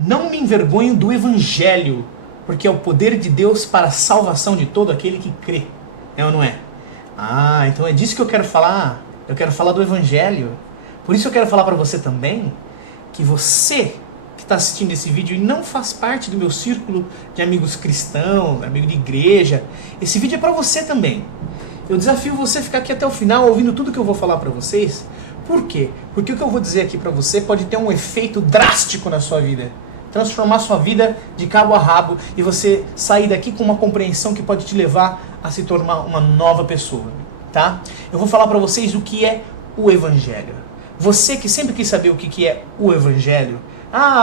Não me envergonho do Evangelho, porque é o poder de Deus para a salvação de todo aquele que crê. É ou não é? Ah, então é disso que eu quero falar. Eu quero falar do Evangelho. Por isso eu quero falar para você também que você que está assistindo esse vídeo e não faz parte do meu círculo de amigos cristãos, amigo de igreja, esse vídeo é para você também. Eu desafio você a ficar aqui até o final ouvindo tudo que eu vou falar para vocês. Por quê? Porque o que eu vou dizer aqui para você pode ter um efeito drástico na sua vida. Transformar sua vida de cabo a rabo e você sair daqui com uma compreensão que pode te levar a se tornar uma nova pessoa, tá? Eu vou falar para vocês o que é o Evangelho. Você que sempre quis saber o que é o Evangelho,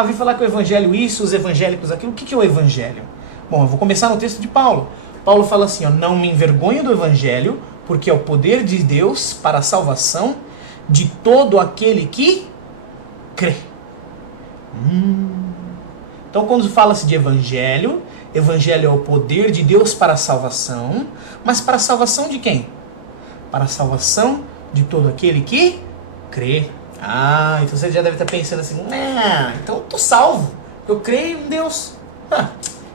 vi falar que o Evangelho isso, os evangélicos aquilo, o que é o Evangelho? Bom, eu vou começar no texto de Paulo. Paulo fala assim, ó, não me envergonho do Evangelho, porque é o poder de Deus para a salvação de todo aquele que crê. Então, quando fala-se de Evangelho, Evangelho é o poder de Deus para a salvação, mas para a salvação de quem? Para a salvação de todo aquele que crê. Então você já deve estar pensando assim, então eu estou salvo, eu creio em Deus.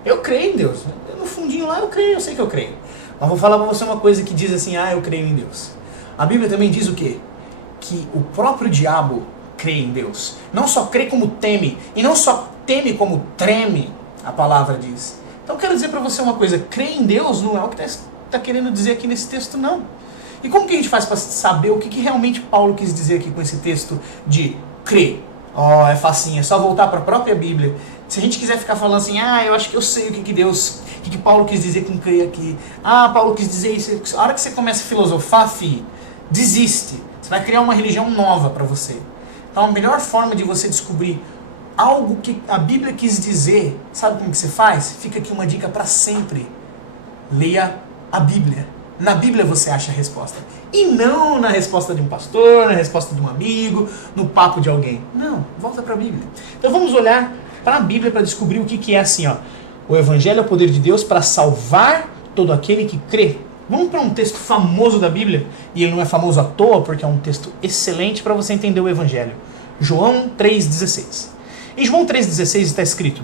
Eu creio em Deus. No fundinho lá eu creio, eu sei que eu creio. Mas vou falar para você uma coisa que diz assim, eu creio em Deus. A Bíblia também diz o quê? Que o próprio diabo crê em Deus. Não só crê como teme, e não só teme como treme, a palavra diz. Então eu quero dizer para você uma coisa, crer em Deus não é o que está querendo dizer aqui nesse texto, não. E como que a gente faz para saber o que realmente Paulo quis dizer aqui com esse texto de crer? É facinho, é só voltar para a própria Bíblia. Se a gente quiser ficar falando assim, eu acho que eu sei o que Paulo quis dizer com crer aqui. Paulo quis dizer isso. A hora que você começa a filosofar, desiste. Você vai criar uma religião nova para você. Então a melhor forma de você descobrir algo que a Bíblia quis dizer, sabe como que você faz? Fica aqui uma dica para sempre. Leia a Bíblia. Na Bíblia você acha a resposta. E não na resposta de um pastor, na resposta de um amigo, no papo de alguém. Não, volta para a Bíblia. Então vamos olhar para a Bíblia para descobrir o que é assim, ó. O Evangelho é o poder de Deus para salvar todo aquele que crê. Vamos para um texto famoso da Bíblia, e ele não é famoso à toa, porque é um texto excelente para você entender o Evangelho. João 3,16. Em João 3,16 está escrito: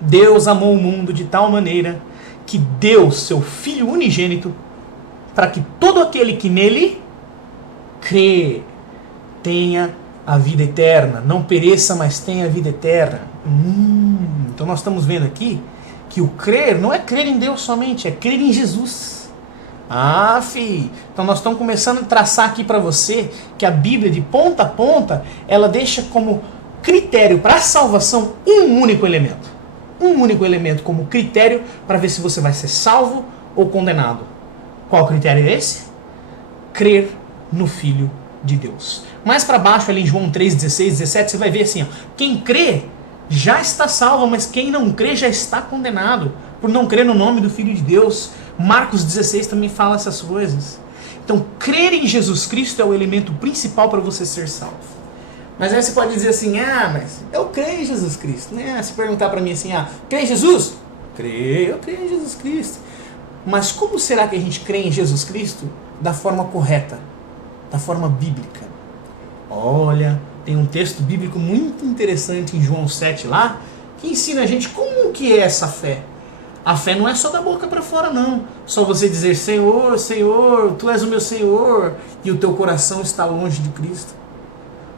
Deus amou o mundo de tal maneira que deu seu Filho unigênito para que todo aquele que nele crê tenha a vida eterna, não pereça, mas tenha a vida eterna. Então nós estamos vendo aqui que o crer não é crer em Deus somente, é crer em Jesus. Então nós estamos começando a traçar aqui para você que a Bíblia, de ponta a ponta, ela deixa como critério para a salvação um único elemento. Um único elemento como critério para ver se você vai ser salvo ou condenado. Qual critério é esse? Crer no Filho de Deus. Mais para baixo, ali em João 3, 16, 17, você vai ver assim, quem crê já está salvo, mas quem não crê já está condenado, por não crer no nome do Filho de Deus. Marcos 16 também fala essas coisas. Então, crer em Jesus Cristo é o elemento principal para você ser salvo. Mas aí você pode dizer assim, mas eu creio em Jesus Cristo, né? Se perguntar para mim assim, crê em Jesus? Creio, eu creio em Jesus Cristo. Mas como será que a gente crê em Jesus Cristo da forma correta, da forma bíblica? Olha, tem um texto bíblico muito interessante em João 7 lá, que ensina a gente como que é essa fé. A fé não é só da boca para fora, não. Só você dizer, Senhor, Senhor, Tu és o meu Senhor, e o teu coração está longe de Cristo.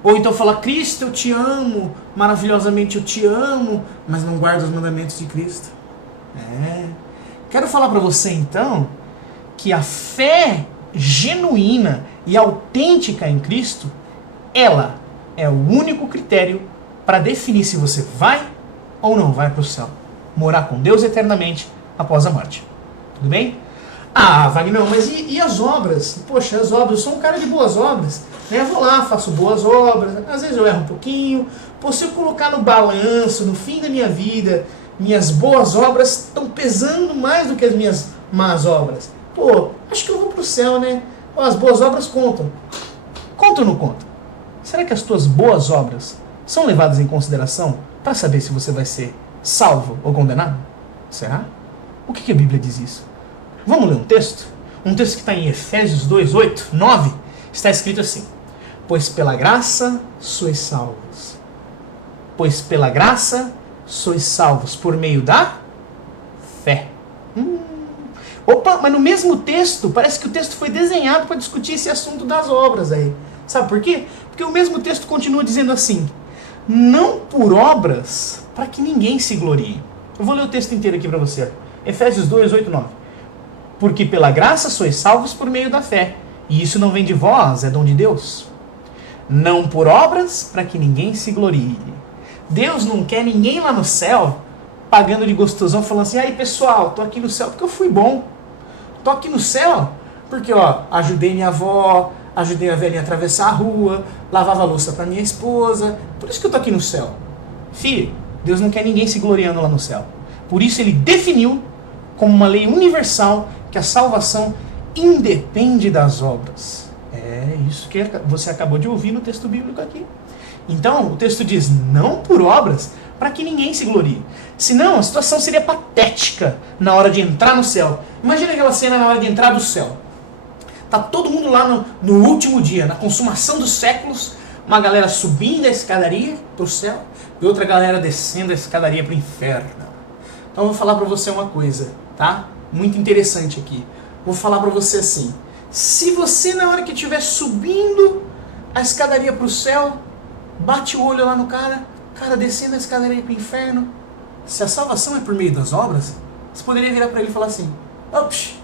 Ou então falar, Cristo, eu te amo, maravilhosamente eu te amo, mas não guarda os mandamentos de Cristo. Quero falar para você então, que a fé genuína e autêntica em Cristo, ela é o único critério para definir se você vai ou não vai para o céu. Morar com Deus eternamente após a morte. Tudo bem? Wagner, mas e as obras? Poxa, as obras, eu sou um cara de boas obras. Né? Eu vou lá, faço boas obras, às vezes eu erro um pouquinho. Se eu colocar no balanço, no fim da minha vida, minhas boas obras estão pesando mais do que as minhas más obras. Acho que eu vou para o céu, né? As boas obras contam. Contam ou não contam? Será que as tuas boas obras são levadas em consideração para saber se você vai ser salvo ou condenado? Será? O que a Bíblia diz isso? Vamos ler um texto? Um texto que está em Efésios 2, 8, 9. Está escrito assim: Pois pela graça sois salvos. Pois pela graça sois salvos por meio da fé. Opa, mas no mesmo texto, parece que o texto foi desenhado para discutir esse assunto das obras aí. Sabe por quê? Porque o mesmo texto continua dizendo assim: não por obras, para que ninguém se glorie. Eu vou ler o texto inteiro aqui para você. Efésios 2, 8, 9. Porque pela graça sois salvos por meio da fé, e isso não vem de vós, é dom de Deus. Não por obras, para que ninguém se glorie. Deus não quer ninguém lá no céu pagando de gostosão, falando assim: aí pessoal, tô aqui no céu porque eu fui bom. Tô aqui no céu porque, ó, ajudei minha avó, ajudei a velhinha a atravessar a rua, lavava a louça pra minha esposa. Por isso que eu tô aqui no céu. Filho, Deus não quer ninguém se gloriando lá no céu. Por isso ele definiu como uma lei universal que a salvação independe das obras. É isso que você acabou de ouvir no texto bíblico aqui. Então, o texto diz: não por obras, para que ninguém se glorie. Senão, a situação seria patética na hora de entrar no céu. Imagina aquela cena na hora de entrar do céu. Tá todo mundo lá no último dia, na consumação dos séculos, uma galera subindo a escadaria para o céu e outra galera descendo a escadaria para o inferno. Então, eu vou falar para você uma coisa, tá? Muito interessante aqui. Vou falar para você assim: se você, na hora que estiver subindo a escadaria para o céu, bate o olho lá no cara descendo a escadaria para o inferno, se a salvação é por meio das obras, você poderia virar para ele e falar assim: ops,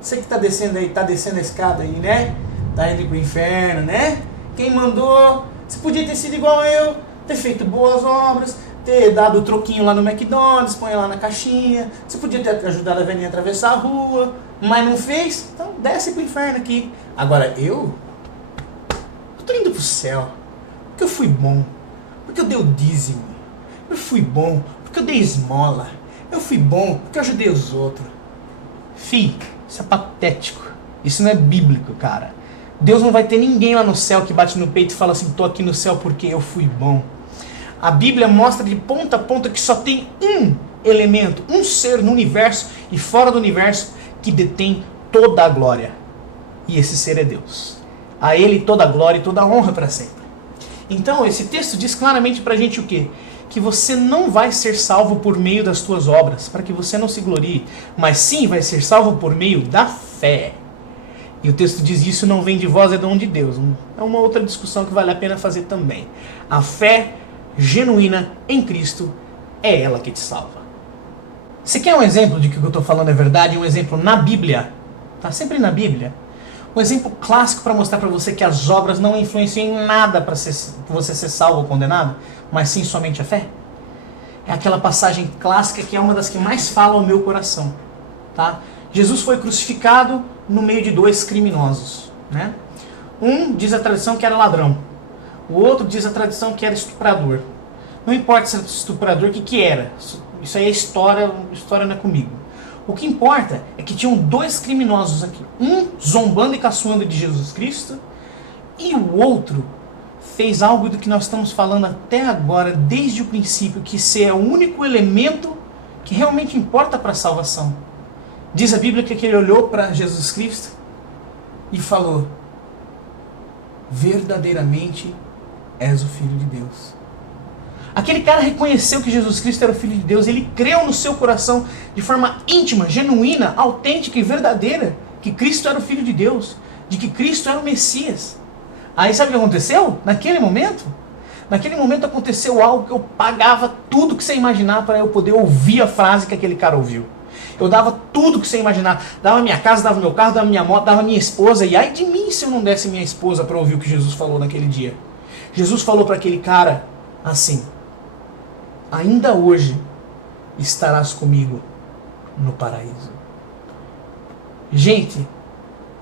você que tá descendo aí, tá descendo a escada aí, né? Tá indo pro inferno, né? Quem mandou? Você podia ter sido igual eu, ter feito boas obras, ter dado o troquinho lá no McDonald's, põe lá na caixinha. Você podia ter ajudado a velhinha a atravessar a rua, mas não fez? Então desce pro inferno aqui. Agora eu tô indo pro céu, porque eu fui bom, porque eu dei o dízimo. Eu fui bom, porque eu dei esmola. Eu fui bom, porque eu ajudei os outros. Fih, isso é patético. Isso não é bíblico, cara. Deus não vai ter ninguém lá no céu que bate no peito e fala assim: tô aqui no céu porque eu fui bom. A Bíblia mostra de ponta a ponta que só tem um elemento, um ser no universo e fora do universo que detém toda a glória. E esse ser é Deus. A Ele toda a glória e toda a honra para sempre. Então, esse texto diz claramente pra gente o quê? Que você não vai ser salvo por meio das tuas obras, para que você não se glorie, mas sim vai ser salvo por meio da fé. E o texto diz: isso não vem de vós, é dom de Deus. É uma outra discussão que vale a pena fazer também. A fé genuína em Cristo é ela que te salva. Você quer um exemplo de que o que eu estou falando é verdade? Um exemplo na Bíblia? Tá sempre na Bíblia. Um exemplo clássico para mostrar para você que as obras não influenciam em nada para você ser salvo ou condenado, mas sim somente a fé. É aquela passagem clássica que é uma das que mais fala ao meu coração. Tá? Jesus foi crucificado no meio de dois criminosos. Né? Um diz a tradição que era ladrão. O outro diz a tradição que era estuprador. Não importa se era estuprador, o que era. Isso aí é história não é comigo. O que importa é que tinham dois criminosos aqui. Um zombando e caçoando de Jesus Cristo, e o outro fez algo do que nós estamos falando até agora, desde o princípio, que esse é o único elemento que realmente importa para a salvação. Diz a Bíblia que ele olhou para Jesus Cristo e falou: verdadeiramente és o Filho de Deus. Aquele cara reconheceu que Jesus Cristo era o Filho de Deus, ele creu no seu coração de forma íntima, genuína, autêntica e verdadeira que Cristo era o Filho de Deus, de que Cristo era o Messias. Aí sabe o que aconteceu? Naquele momento aconteceu algo que eu pagava tudo que você imaginar para eu poder ouvir a frase que aquele cara ouviu. Eu dava tudo que você imaginar, dava minha casa, dava meu carro, dava minha moto, dava minha esposa, e ai de mim se eu não desse minha esposa para ouvir o que Jesus falou naquele dia. Jesus falou para aquele cara assim: ainda hoje estarás comigo no paraíso. Gente,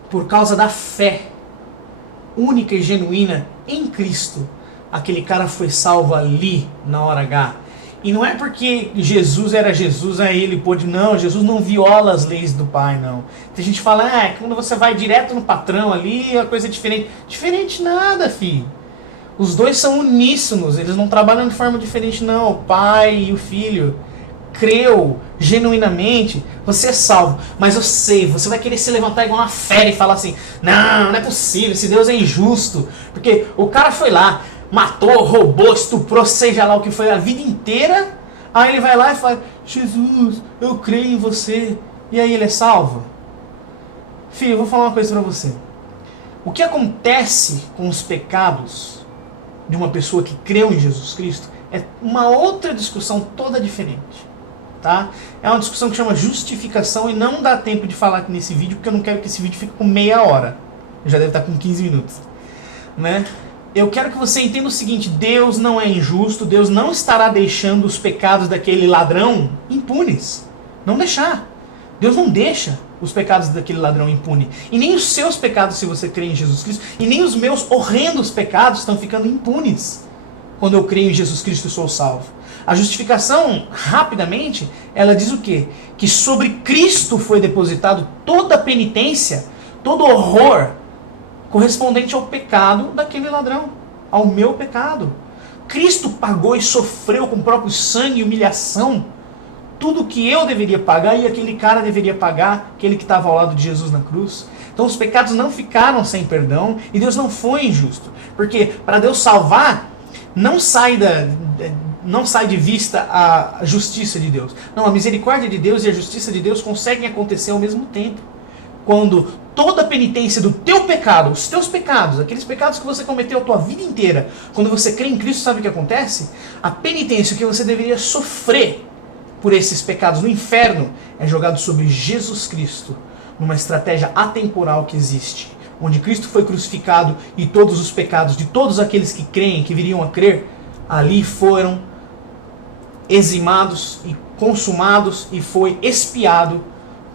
por causa da fé única e genuína em Cristo, aquele cara foi salvo ali na hora H. E não é porque Jesus era Jesus, aí ele pôde. Não, Jesus não viola as leis do Pai, não. Tem gente que fala: quando você vai direto no patrão ali, a coisa é diferente. Diferente nada, filho. Os dois são uníssonos, eles não trabalham de forma diferente, não. O pai e o filho. Creu genuinamente, você é salvo. Mas eu sei, você vai querer se levantar igual uma fera e falar assim: não é possível, esse Deus é injusto. Porque o cara foi lá, matou, roubou, estuprou, seja lá o que foi a vida inteira. Aí ele vai lá e fala, Jesus, eu creio em você. E aí ele é salvo? Filho, eu vou falar uma coisa pra você. O que acontece com os pecados de uma pessoa que creu em Jesus Cristo é uma outra discussão toda diferente. Tá? É uma discussão que chama justificação e não dá tempo de falar aqui nesse vídeo, porque eu não quero que esse vídeo fique com meia hora. Já deve estar com 15 minutos. Né? Eu quero que você entenda o seguinte, Deus não é injusto, Deus não estará deixando os pecados daquele ladrão impunes. Não deixar. Deus não deixa os pecados daquele ladrão impune. E nem os seus pecados, se você crê em Jesus Cristo, e nem os meus horrendos pecados estão ficando impunes quando eu creio em Jesus Cristo e sou salvo. A justificação, rapidamente, ela diz o quê? Que sobre Cristo foi depositado toda a penitência, todo o horror correspondente ao pecado daquele ladrão, ao meu pecado. Cristo pagou e sofreu com o próprio sangue e humilhação tudo que eu deveria pagar e aquele cara deveria pagar, aquele que estava ao lado de Jesus na cruz. Então os pecados não ficaram sem perdão e Deus não foi injusto. Porque para Deus salvar, não sai de vista a justiça de Deus. Não, a misericórdia de Deus e a justiça de Deus conseguem acontecer ao mesmo tempo. Quando toda a penitência do teu pecado, os teus pecados, aqueles pecados que você cometeu a tua vida inteira, quando você crê em Cristo, sabe o que acontece? A penitência que você deveria sofrer por esses pecados no inferno é jogado sobre Jesus Cristo, numa estratégia atemporal que existe, onde Cristo foi crucificado e todos os pecados de todos aqueles que creem, que viriam a crer, ali foram eximados e consumados e foi expiado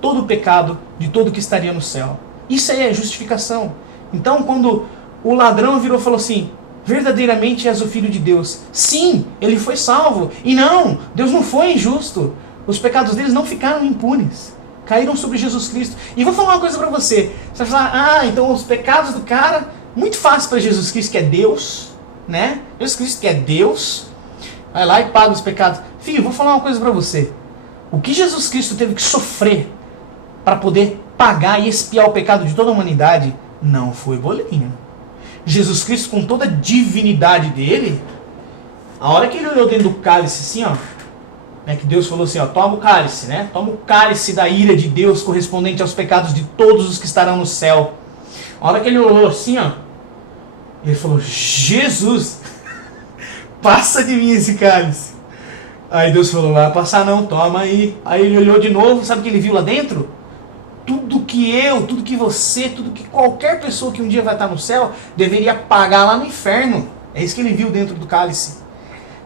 todo o pecado de todo que estaria no céu. Isso aí é justificação. Então quando o ladrão virou e falou assim, verdadeiramente és o Filho de Deus. Sim, ele foi salvo. E não, Deus não foi injusto. Os pecados deles não ficaram impunes. Caíram sobre Jesus Cristo. E vou falar uma coisa pra você. Você vai falar, então os pecados do cara, muito fácil para Jesus Cristo, que é Deus, né? Jesus Cristo que é Deus, vai lá e paga os pecados. Filho, vou falar uma coisa pra você. O que Jesus Cristo teve que sofrer para poder pagar e expiar o pecado de toda a humanidade, não foi bolinho. Jesus Cristo, com toda a divindade dele, a hora que ele olhou dentro do cálice assim, ó, né, que Deus falou assim, ó, toma o cálice, né? Toma o cálice da ira de Deus correspondente aos pecados de todos os que estarão no céu. A hora que ele olhou assim, ó, ele falou, Jesus, passa de mim esse cálice. Aí Deus falou, vai passar não, toma aí. Aí ele olhou de novo, sabe o que ele viu lá dentro? Tudo que eu, tudo que você, tudo que qualquer pessoa que um dia vai estar no céu deveria pagar lá no inferno. É isso que ele viu dentro do cálice.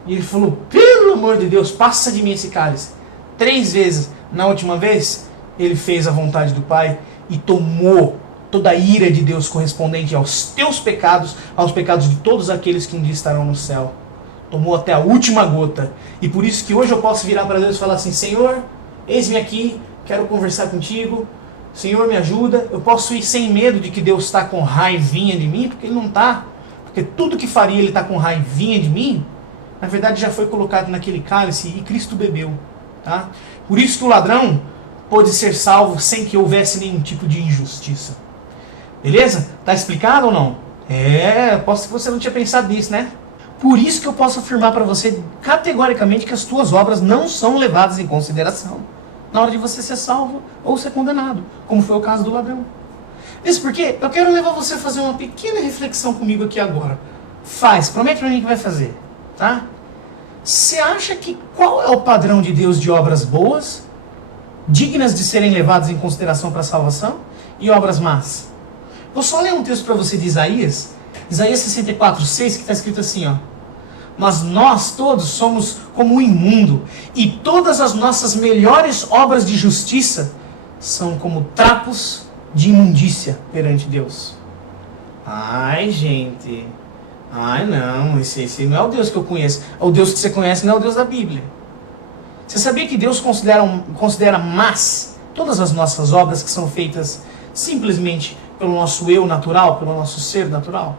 E ele falou, pelo amor de Deus, passa de mim esse cálice. 3 vezes. Na última vez, ele fez a vontade do Pai e tomou toda a ira de Deus correspondente aos teus pecados, aos pecados de todos aqueles que um dia estarão no céu. Tomou até a última gota. E por isso que hoje eu posso virar para Deus e falar assim, Senhor, eis-me aqui, quero conversar contigo. Senhor, me ajuda. Eu posso ir sem medo de que Deus está com raivinha de mim, porque Ele não está. Porque tudo que faria Ele está com raivinha de mim, na verdade já foi colocado naquele cálice e Cristo bebeu. Tá? Por isso que o ladrão pôde ser salvo sem que houvesse nenhum tipo de injustiça. Beleza? Tá explicado ou não? Posso que você não tinha pensado nisso, né? Por isso que eu posso afirmar para você categoricamente que as tuas obras não são levadas em consideração na hora de você ser salvo ou ser condenado, como foi o caso do ladrão. Isso porque eu quero levar você a fazer uma pequena reflexão comigo aqui agora. Promete pra mim que vai fazer, tá? Você acha que qual é o padrão de Deus de obras boas, dignas de serem levadas em consideração para a salvação, e obras más? Vou só ler um texto para você de Isaías 64:6, que está escrito assim, ó. Mas nós todos somos como um imundo, e todas as nossas melhores obras de justiça são como trapos de imundícia perante Deus. Ai, gente. Ai, não. Esse não é o Deus que eu conheço. O Deus que você conhece não é o Deus da Bíblia. Você sabia que Deus considera más todas as nossas obras que são feitas simplesmente pelo nosso eu natural, pelo nosso ser natural?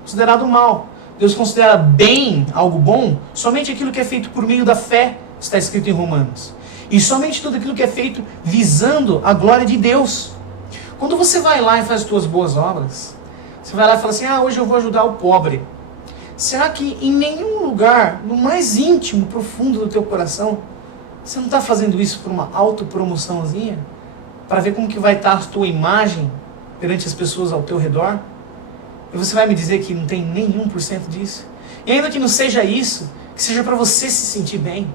Considerado mal. Deus considera bem, algo bom, somente aquilo que é feito por meio da fé, está escrito em Romanos. E somente tudo aquilo que é feito visando a glória de Deus. Quando você vai lá e faz as suas boas obras, você vai lá e fala assim, hoje eu vou ajudar o pobre. será que em nenhum lugar, no mais íntimo, profundo do teu coração, você não está fazendo isso por uma autopromoçãozinha? Para ver como que vai estar a tua imagem perante as pessoas ao teu redor? E você vai me dizer que não tem nenhum por cento disso? E ainda que não seja isso, que seja para você se sentir bem.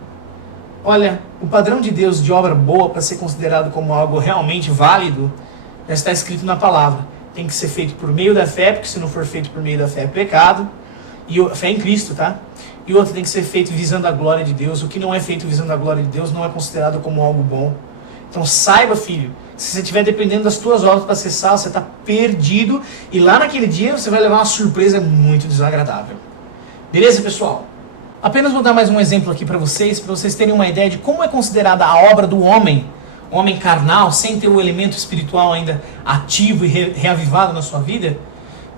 Olha, o padrão de Deus de obra boa para ser considerado como algo realmente válido, já está escrito na palavra. Tem que ser feito por meio da fé, porque se não for feito por meio da fé é pecado. E fé em Cristo, tá? E outro tem que ser feito visando a glória de Deus. O que não é feito visando a glória de Deus não é considerado como algo bom. Então saiba, filho, se você estiver dependendo das tuas obras para ser salvo, você está perdido. E lá naquele dia você vai levar uma surpresa muito desagradável. Beleza, pessoal? Apenas vou dar mais um exemplo aqui para vocês terem uma ideia de como é considerada a obra do homem, o homem carnal, sem ter o elemento espiritual ainda ativo e reavivado na sua vida.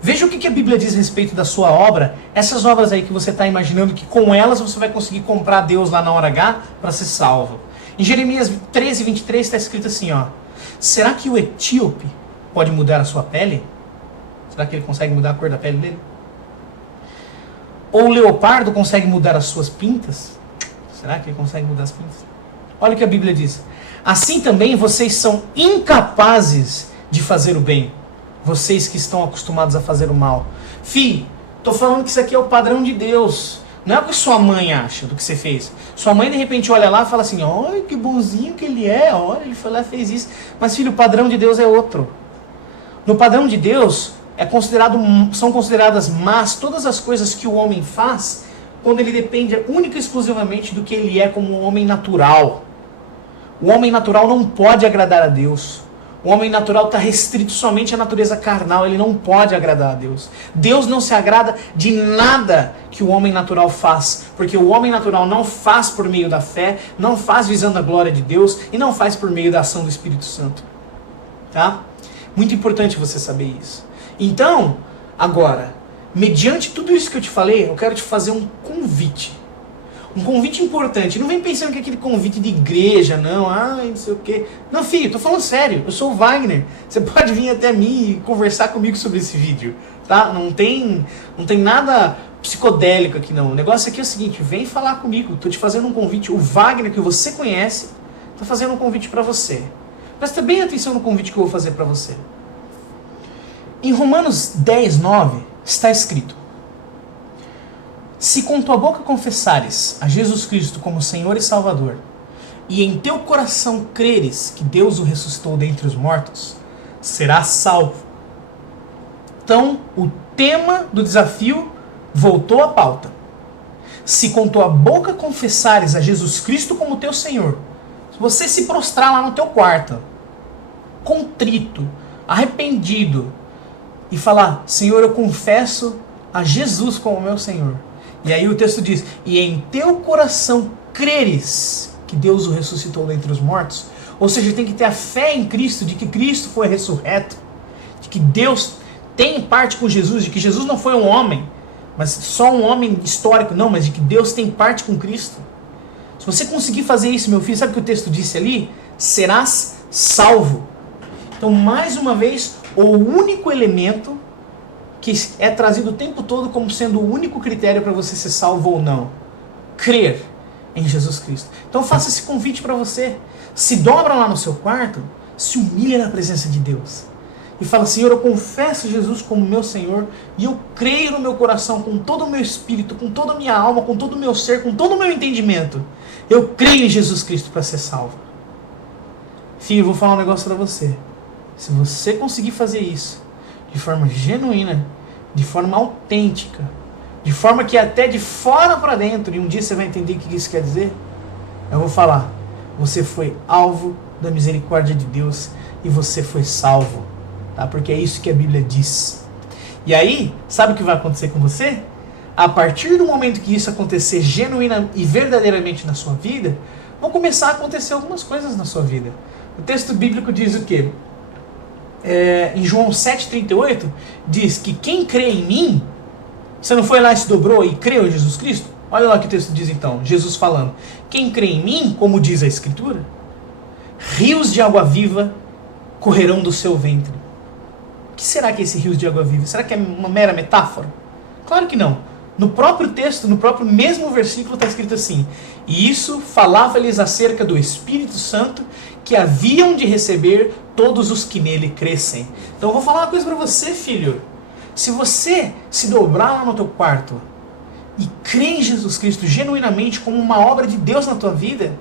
Veja o que a Bíblia diz a respeito da sua obra, essas obras aí que você está imaginando que com elas você vai conseguir comprar Deus lá na hora H para ser salvo. Em Jeremias 13, 23 está escrito assim, ó: será que o etíope pode mudar a sua pele? Será que ele consegue mudar a cor da pele dele? Ou o leopardo consegue mudar as suas pintas? Será que ele consegue mudar as pintas? Olha o que a Bíblia diz: assim também vocês são incapazes de fazer o bem, vocês que estão acostumados a fazer o mal. Filho, estou falando que isso aqui é o padrão de Deus. Não é o que sua mãe acha do que você fez. Sua mãe de repente olha lá e fala assim: olha que bonzinho que ele é, olha, ele foi lá e fez isso. Mas filho, o padrão de Deus é outro. No padrão de Deus são consideradas más todas as coisas que o homem faz quando ele depende única e exclusivamente do que ele é como um homem natural. O homem natural não pode agradar a Deus. O homem natural está restrito somente à natureza carnal, ele não pode agradar a Deus. Deus não se agrada de nada que o homem natural faz, porque o homem natural não faz por meio da fé, não faz visando a glória de Deus e não faz por meio da ação do Espírito Santo. Tá? Muito importante você saber isso. Então, agora, mediante tudo isso que eu te falei, eu quero te fazer um convite. Um convite importante. Não vem pensando que é aquele convite de igreja, não. Não sei o quê. Não, filho, tô falando sério. Eu sou o Wagner. Você pode vir até mim e conversar comigo sobre esse vídeo. Tá? Não tem nada psicodélico aqui, não. O negócio aqui é o seguinte: vem falar comigo. Tô te fazendo um convite. O Wagner, que você conhece, tá fazendo um convite para você. Presta bem atenção no convite que eu vou fazer para você. Em Romanos 10, 9, está escrito: se com tua boca confessares a Jesus Cristo como Senhor e Salvador, e em teu coração creres que Deus o ressuscitou dentre os mortos, serás salvo. Então, o tema do desafio voltou à pauta. Se com tua boca confessares a Jesus Cristo como teu Senhor, se você se prostrar lá no teu quarto, contrito, arrependido, e falar: Senhor, eu confesso a Jesus como meu Senhor. E aí o texto diz: e em teu coração creres que Deus o ressuscitou dentre os mortos. Ou seja, tem que ter a fé em Cristo, de que Cristo foi ressurreto, de que Deus tem parte com Jesus, de que Jesus não foi um homem, mas só um homem histórico, não, mas de que Deus tem parte com Cristo. Se você conseguir fazer isso, meu filho, sabe o que o texto disse ali? Serás salvo. Então, mais uma vez, o único elemento que é trazido o tempo todo como sendo o único critério para você ser salvo ou não: crer em Jesus Cristo. Então faça esse convite para você. Se dobra lá no seu quarto, se humilha na presença de Deus e fala: Senhor, eu confesso Jesus como meu Senhor e eu creio no meu coração, com todo o meu espírito, com toda a minha alma, com todo o meu ser, com todo o meu entendimento. Eu creio em Jesus Cristo para ser salvo. Filho, eu vou falar um negócio para você. Se você conseguir fazer isso de forma genuína, de forma autêntica, de forma que até de fora para dentro, e um dia você vai entender o que isso quer dizer, eu vou falar: você foi alvo da misericórdia de Deus e você foi salvo, tá? Porque é isso que a Bíblia diz. E aí, sabe o que vai acontecer com você? A partir do momento que isso acontecer genuína e verdadeiramente na sua vida, vão começar a acontecer algumas coisas na sua vida. O texto bíblico diz o quê? Em João 7,38, diz que quem crê em mim, você não foi lá e se dobrou e creu em Jesus Cristo? Olha lá o que o texto diz então, Jesus falando: quem crê em mim, como diz a Escritura, rios de água viva correrão do seu ventre. O que será que é esse rios de água viva? Será que é uma mera metáfora? Claro que não. No próprio texto, no próprio mesmo versículo está escrito assim: e isso falava-lhes acerca do Espírito Santo que haviam de receber todos os que nele crescem. Então eu vou falar uma coisa para você, filho. Se você se dobrar lá no teu quarto e crer em Jesus Cristo genuinamente como uma obra de Deus na tua vida,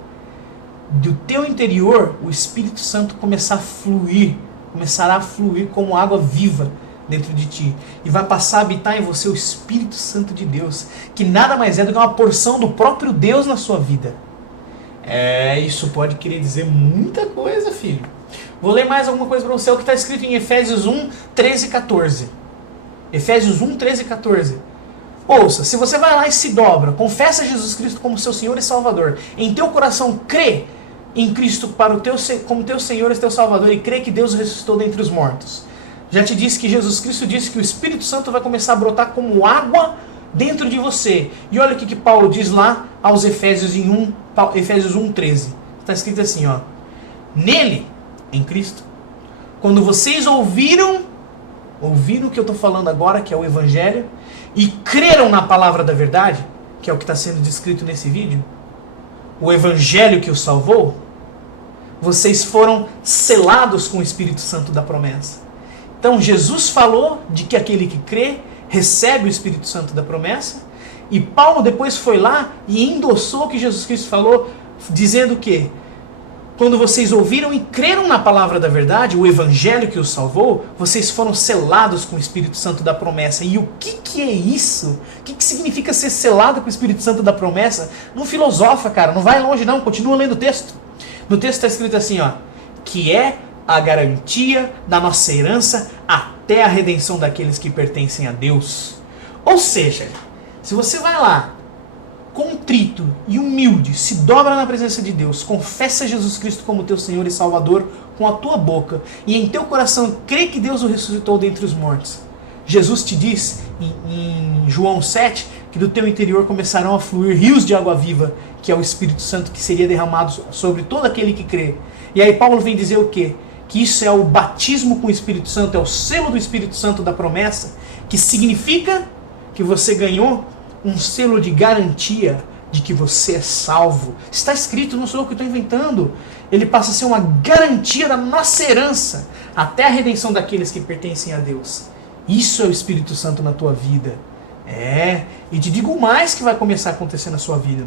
do teu interior o Espírito Santo começará a fluir como água viva dentro de ti. E vai passar a habitar em você o Espírito Santo de Deus, que nada mais é do que uma porção do próprio Deus na sua vida. Isso pode querer dizer muita coisa, filho. Vou ler mais alguma coisa para você, o que está escrito em Efésios 1, 13 e 14. Efésios 1, 13 e 14. Ouça, se você vai lá e se dobra, confessa Jesus Cristo como seu Senhor e Salvador, em teu coração crê em Cristo como teu Senhor e teu Salvador, e crê que Deus o ressuscitou dentre os mortos. Já te disse que Jesus Cristo disse que o Espírito Santo vai começar a brotar como água dentro de você. E olha o que Paulo diz lá aos Efésios 1, 13. Está escrito assim, ó: nele, em Cristo, quando vocês ouviram o que eu estou falando agora, que é o Evangelho, e creram na palavra da verdade, que é o que está sendo descrito nesse vídeo, o Evangelho que os salvou, vocês foram selados com o Espírito Santo da promessa. Então Jesus falou de que aquele que crê recebe o Espírito Santo da promessa, e Paulo depois foi lá e endossou o que Jesus Cristo falou, dizendo que quando vocês ouviram e creram na palavra da verdade, o Evangelho que os salvou, vocês foram selados com o Espírito Santo da promessa. E o que é isso? O que significa ser selado com o Espírito Santo da promessa? Não filosofa, cara, não vai longe não, continua lendo o texto. No texto está escrito assim, ó: que é a garantia da nossa herança até a redenção daqueles que pertencem a Deus. Ou seja, se você vai lá, contrito e humilde, se dobra na presença de Deus, confessa Jesus Cristo como teu Senhor e Salvador com a tua boca, e em teu coração crê que Deus o ressuscitou dentre os mortos, Jesus te diz em João 7 que do teu interior começarão a fluir rios de água viva, que é o Espírito Santo que seria derramado sobre todo aquele que crê. E aí Paulo vem dizer o quê? Que isso é o batismo com o Espírito Santo, é o selo do Espírito Santo da promessa, que significa que você ganhou um selo de garantia de que você é salvo. Está escrito, não sou eu que estou inventando. Ele passa a ser uma garantia da nossa herança até a redenção daqueles que pertencem a Deus. Isso é o Espírito Santo na tua vida. E te digo mais que vai começar a acontecer na sua vida.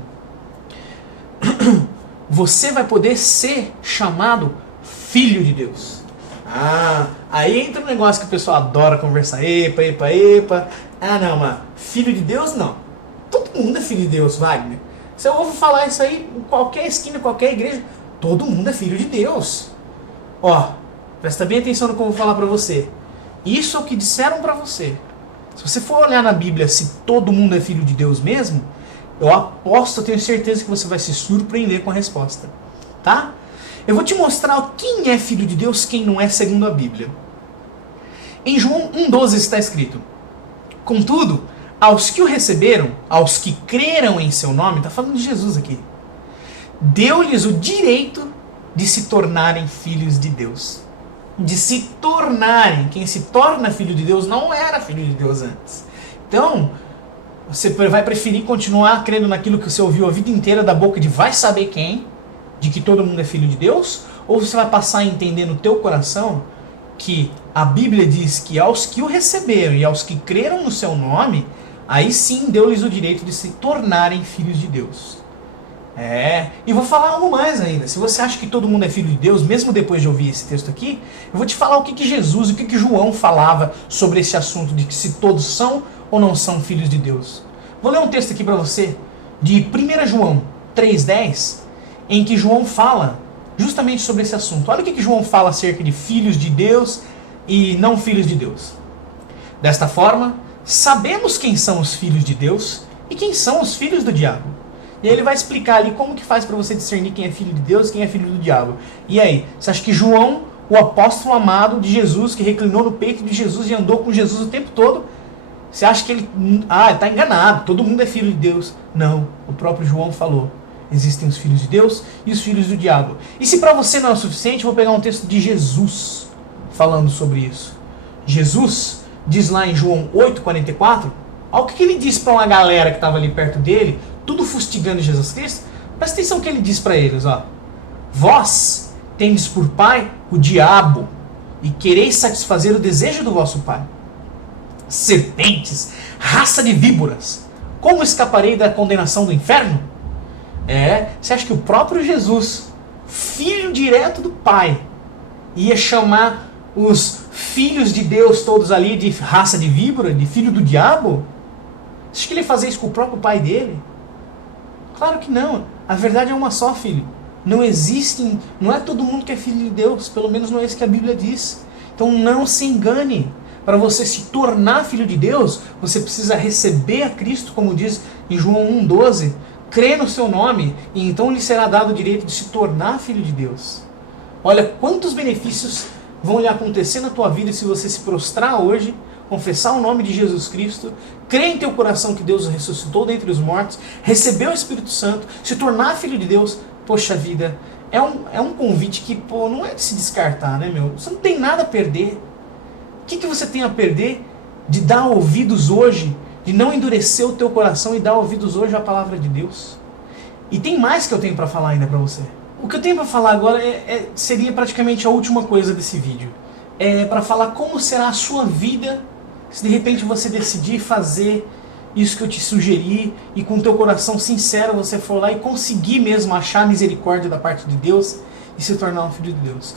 Você vai poder ser chamado filho de Deus. Aí entra um negócio que o pessoal adora conversar. Epa. Não, mas filho de Deus não. Todo mundo é filho de Deus, Wagner. Se eu ouvo falar isso aí em qualquer esquina, em qualquer igreja, todo mundo é filho de Deus. Presta bem atenção no que eu vou falar pra você. Isso é o que disseram pra você. Se você for olhar na Bíblia se todo mundo é filho de Deus mesmo, eu aposto, eu tenho certeza que você vai se surpreender com a resposta. Tá? Eu vou te mostrar quem é filho de Deus, quem não é, segundo a Bíblia. Em João 1,12 está escrito: contudo, aos que o receberam, aos que creram em seu nome, está falando de Jesus aqui, deu-lhes o direito de se tornarem filhos de Deus. De se tornarem. Quem se torna filho de Deus não era filho de Deus antes. Então, você vai preferir continuar crendo naquilo que você ouviu a vida inteira da boca de vai saber quem, de que todo mundo é filho de Deus? Ou você vai passar a entender no teu coração que a Bíblia diz que aos que o receberam e aos que creram no seu nome, aí sim deu-lhes o direito de se tornarem filhos de Deus. E vou falar algo mais ainda. Se você acha que todo mundo é filho de Deus, mesmo depois de ouvir esse texto aqui, eu vou te falar o que Jesus e o que João falava sobre esse assunto de que se todos são ou não são filhos de Deus. Vou ler um texto aqui para você de 1 João 3,10, em que João fala justamente sobre esse assunto. Olha o que João fala acerca de filhos de Deus e não filhos de Deus. Desta forma, sabemos quem são os filhos de Deus e quem são os filhos do diabo. E aí ele vai explicar ali como que faz para você discernir quem é filho de Deus e quem é filho do diabo. E aí, você acha que João, o apóstolo amado de Jesus, que reclinou no peito de Jesus e andou com Jesus o tempo todo, você acha que ele está enganado, todo mundo é filho de Deus? Não, o próprio João falou. Existem os filhos de Deus e os filhos do diabo. E se para você não é o suficiente, eu vou pegar um texto de Jesus falando sobre isso. Jesus diz lá em João 8,44, Olha o que ele disse para uma galera que estava ali perto dele, tudo fustigando Jesus Cristo. Presta atenção no que ele diz para eles, ó. Vós tendes por pai o diabo, e quereis satisfazer o desejo do vosso pai. Serpentes, raça de víboras, como escaparei da condenação do inferno? Você acha que o próprio Jesus, filho direto do pai, ia chamar os filhos de Deus todos ali de raça de víbora, de filho do diabo? Você acha que ele ia fazer isso com o próprio pai dele? Claro que não. A verdade é uma só, filho. Não é todo mundo que é filho de Deus, pelo menos não é isso que a Bíblia diz. Então não se engane. Para você se tornar filho de Deus, você precisa receber a Cristo, como diz em João 1,12, crer no seu nome, e então lhe será dado o direito de se tornar filho de Deus. Olha quantos benefícios vão lhe acontecer na tua vida se você se prostrar hoje, confessar o nome de Jesus Cristo, crer em teu coração que Deus ressuscitou dentre os mortos, receber o Espírito Santo, se tornar filho de Deus. Poxa vida, é um convite que não é de se descartar, né, meu? Você não tem nada a perder. O que você tem a perder de dar ouvidos hoje, de não endurecer o teu coração e dar ouvidos hoje à palavra de Deus? E tem mais que eu tenho para falar ainda para você. O que eu tenho para falar agora seria praticamente a última coisa desse vídeo. É para falar como será a sua vida se de repente você decidir fazer isso que eu te sugeri e com o teu coração sincero você for lá e conseguir mesmo achar a misericórdia da parte de Deus e se tornar um filho de Deus.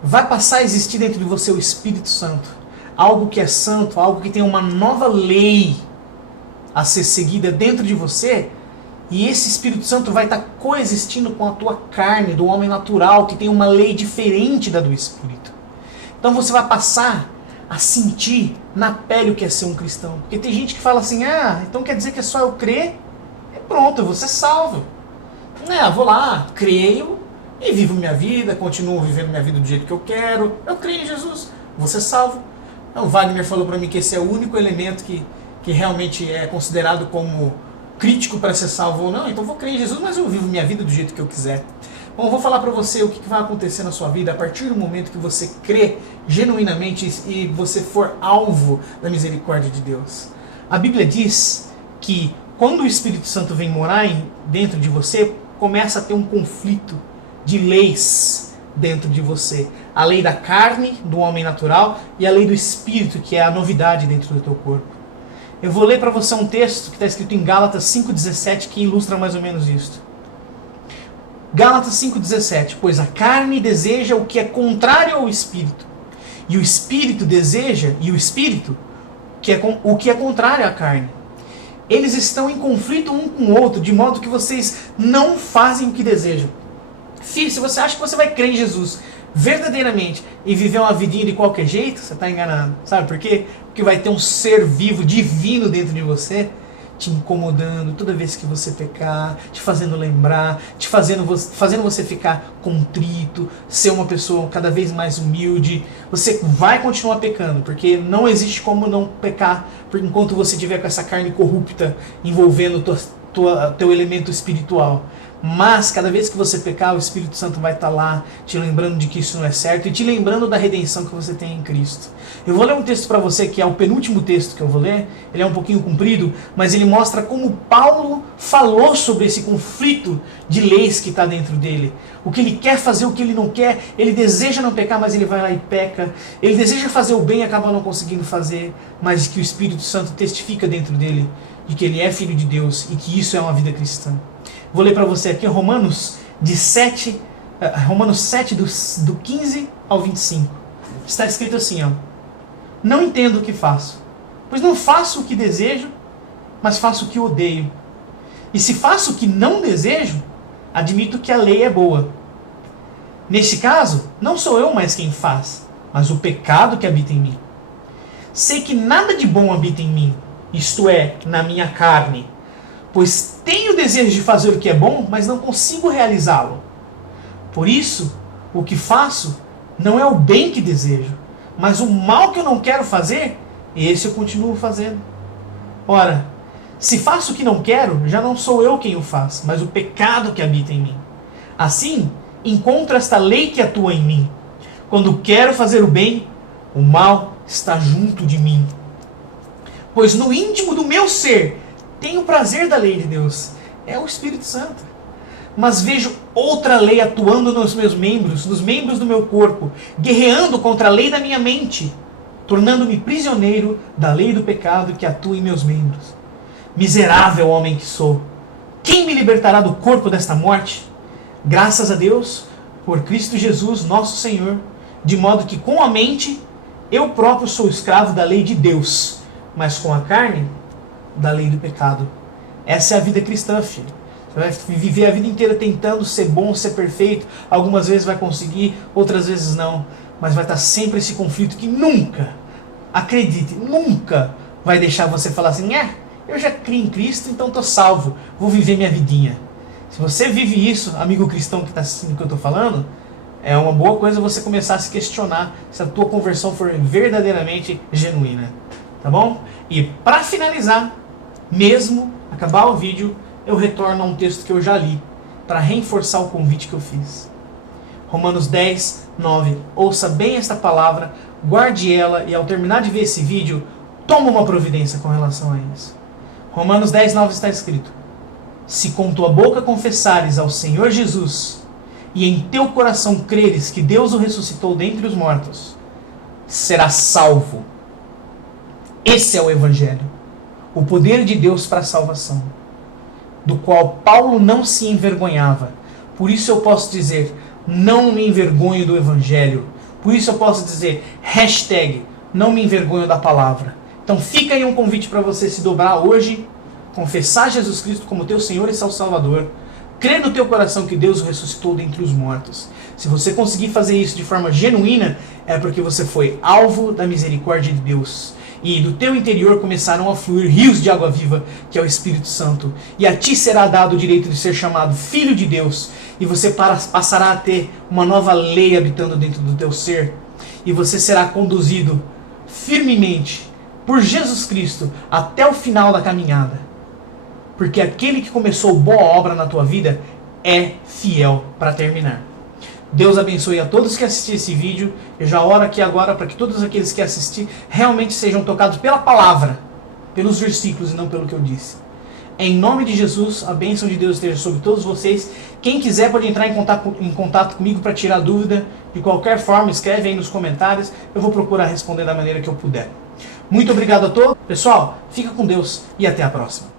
Vai passar a existir dentro de você o Espírito Santo. Algo que é santo, algo que tem uma nova lei a ser seguida dentro de você. E esse Espírito Santo vai estar coexistindo com a tua carne, do homem natural, que tem uma lei diferente da do Espírito. Então você vai passar a sentir na pele o que é ser um cristão. Porque tem gente que fala assim, então quer dizer que é só eu crer e pronto, eu vou ser salvo. Vou lá, creio e vivo minha vida, continuo vivendo minha vida do jeito que eu quero, eu creio em Jesus, vou ser salvo. O Wagner falou para mim que esse é o único elemento que realmente é considerado como crítico para ser salvo ou não, então vou crer em Jesus, mas eu vivo minha vida do jeito que eu quiser. Bom, eu vou falar para você o que vai acontecer na sua vida a partir do momento que você crê genuinamente e você for alvo da misericórdia de Deus. A Bíblia diz que quando o Espírito Santo vem morar dentro de você, começa a ter um conflito de leis dentro de você. A lei da carne, do homem natural, e a lei do Espírito, que é a novidade dentro do teu corpo. Eu vou ler para você um texto que está escrito em Gálatas 5,17 que ilustra mais ou menos isso. Gálatas 5,17, pois a carne deseja o que é contrário ao Espírito, e o Espírito deseja, o que é contrário à carne. Eles estão em conflito um com o outro, de modo que vocês não fazem o que desejam. Filho, se você acha que você vai crer em Jesus verdadeiramente e viver uma vidinha de qualquer jeito, você está enganado. Sabe por quê? Porque vai ter um ser vivo, divino dentro de você, te incomodando toda vez que você pecar, te fazendo lembrar, fazendo você ficar contrito, ser uma pessoa cada vez mais humilde. Você vai continuar pecando, porque não existe como não pecar enquanto você estiver com essa carne corrupta envolvendo teu elemento espiritual. Mas cada vez que você pecar, o Espírito Santo vai estar lá te lembrando de que isso não é certo e te lembrando da redenção que você tem em Cristo. Eu vou ler um texto para você que é o penúltimo texto que eu vou ler. Ele é um pouquinho comprido, mas ele mostra como Paulo falou sobre esse conflito de leis que está dentro dele. O que ele quer fazer, o que ele não quer. Ele deseja não pecar, mas ele vai lá e peca. Ele deseja fazer o bem e acaba não conseguindo fazer, mas que o Espírito Santo testifica dentro dele de que ele é filho de Deus e que isso é uma vida cristã. Vou ler para você aqui Romanos 7, do 15 ao 25. Está escrito assim, não entendo o que faço, pois não faço o que desejo, mas faço o que odeio. E se faço o que não desejo, admito que a lei é boa. Neste caso, não sou eu mais quem faz, mas o pecado que habita em mim. Sei que nada de bom habita em mim, isto é, na minha carne, pois tenho o desejo de fazer o que é bom, mas não consigo realizá-lo. Por isso, o que faço não é o bem que desejo, mas o mal que eu não quero fazer, esse eu continuo fazendo. Ora, se faço o que não quero, já não sou eu quem o faz, mas o pecado que habita em mim. Assim, encontro esta lei que atua em mim. Quando quero fazer o bem, o mal está junto de mim. pois no íntimo do meu ser tenho prazer da lei de Deus. É o Espírito Santo. Mas vejo outra lei atuando nos meus membros, nos membros do meu corpo, guerreando contra a lei da minha mente, tornando-me prisioneiro da lei do pecado que atua em meus membros. Miserável homem que sou, quem me libertará do corpo desta morte? Graças a Deus, por Cristo Jesus, nosso Senhor, de modo que com a mente eu próprio sou escravo da lei de Deus, mas com a carne, da lei do pecado. Essa é a vida cristã, filho. Você vai viver a vida inteira tentando ser bom, ser perfeito. Algumas vezes vai conseguir, outras vezes não. Mas vai estar sempre esse conflito que nunca, acredite, nunca vai deixar você falar assim: eu já criei em Cristo, então estou salvo, vou viver minha vidinha. Se você vive isso, amigo cristão que está assistindo o que eu estou falando, é uma boa coisa você começar a se questionar se a tua conversão for verdadeiramente genuína. Tá bom? E para finalizar, mesmo acabar o vídeo, eu retorno a um texto que eu já li, para reforçar o convite que eu fiz. Romanos 10, 9. Ouça bem esta palavra, guarde ela e ao terminar de ver esse vídeo, toma uma providência com relação a isso. Romanos 10, 9 está escrito: se com tua boca confessares ao Senhor Jesus e em teu coração creres que Deus o ressuscitou dentre os mortos, serás salvo. Esse é o Evangelho, o poder de Deus para a salvação, do qual Paulo não se envergonhava. Por isso eu posso dizer: não me envergonho do Evangelho. Por isso eu posso dizer, não me envergonho da palavra. Então fica aí um convite para você se dobrar hoje, confessar Jesus Cristo como teu Senhor e seu Salvador, crer no teu coração que Deus o ressuscitou dentre os mortos. Se você conseguir fazer isso de forma genuína, é porque você foi alvo da misericórdia de Deus. E do teu interior começaram a fluir rios de água viva, que é o Espírito Santo. E a ti será dado o direito de ser chamado Filho de Deus. E você passará a ter uma nova lei habitando dentro do teu ser. E você será conduzido firmemente por Jesus Cristo até o final da caminhada. Porque aquele que começou boa obra na tua vida é fiel para terminar. Deus abençoe a todos que assistiram esse vídeo. Eu já oro aqui agora para que todos aqueles que assistir realmente sejam tocados pela palavra, pelos versículos e não pelo que eu disse. Em nome de Jesus, a bênção de Deus esteja sobre todos vocês. Quem quiser pode entrar em contato comigo para tirar dúvida. De qualquer forma, escreve aí nos comentários. Eu vou procurar responder da maneira que eu puder. Muito obrigado a todos. Pessoal, fica com Deus e até a próxima.